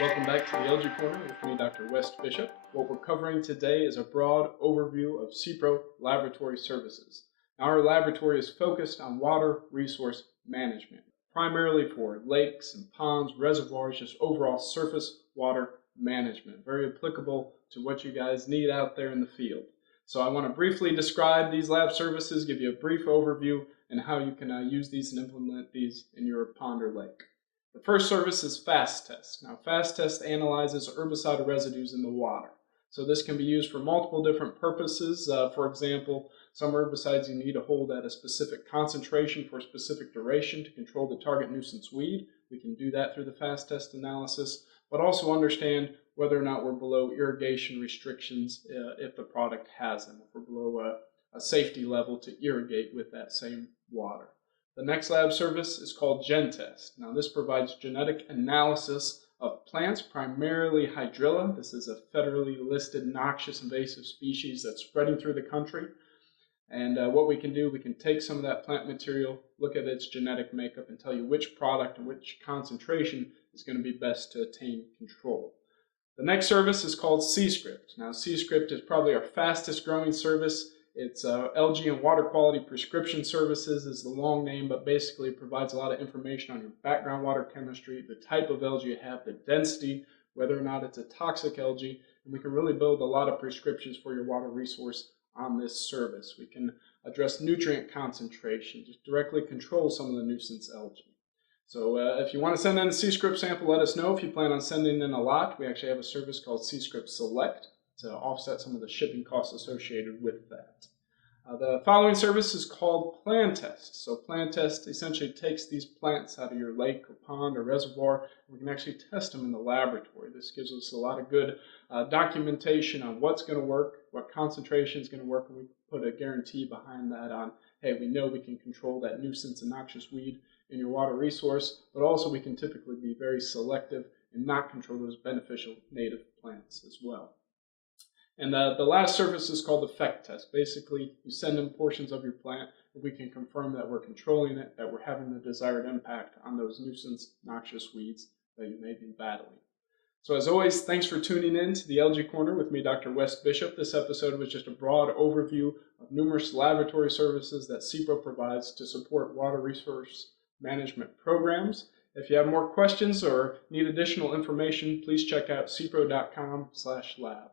Welcome back to the Algae Corner with me, Dr. West Bishop. What we're covering today is a broad overview of SePRO laboratory services. Now, our laboratory is focused on water resource management, primarily for lakes and ponds, reservoirs, just overall surface water management. Very applicable to what you guys need out there in the field. So I want to briefly describe these lab services, give you a brief overview, and how you can use these and implement these in your pond or lake. The first service is Fast Test. Now, Fast Test analyzes herbicide residues in the water. So this can be used for multiple different purposes. For example, some herbicides you need to hold at a specific concentration for a specific duration to control the target nuisance weed. We can do that through the Fast Test analysis, but also understand whether or not we're below irrigation restrictions if the product has them, if we're below a safety level to irrigate with that same water. The next lab service is called GenTest. Now, this provides genetic analysis of plants, primarily hydrilla. This is a federally listed noxious invasive species that's spreading through the country. And what we can do, we can take some of that plant material, look at its genetic makeup, and tell you which product and which concentration is going to be best to attain control. The next service is called SeScript. Now, SeScript is probably our fastest growing service. It's Algae and Water Quality Prescription Services is the long name, but basically it provides a lot of information on your background water chemistry, the type of algae you have, the density, whether or not it's a toxic algae, and we can really build a lot of prescriptions for your water resource on this service. We can address nutrient concentration, just directly control some of the nuisance algae. So if you want to send in a SeScript sample, let us know. If you plan on sending in a lot, we actually have a service called SeScript Select to offset some of the shipping costs associated with that. The following service is called Plant Test. So Plant Test essentially takes these plants out of your lake or pond or reservoir, and we can actually test them in the laboratory. This gives us a lot of good documentation on what's going to work, what concentration is going to work, and we put a guarantee behind that on, hey, we know we can control that nuisance and noxious weed in your water resource, but also we can typically be very selective and not control those beneficial native plants as well. And the last service is called Effect Test. Basically, you send in portions of your plant, and we can confirm that we're controlling it, that we're having the desired impact on those nuisance, noxious weeds that you may be battling. So as always, thanks for tuning in to the Algae Corner with me, Dr. West Bishop. This episode was just a broad overview of numerous laboratory services that SePRO provides to support water resource management programs. If you have more questions or need additional information, please check out sepro.com/lab.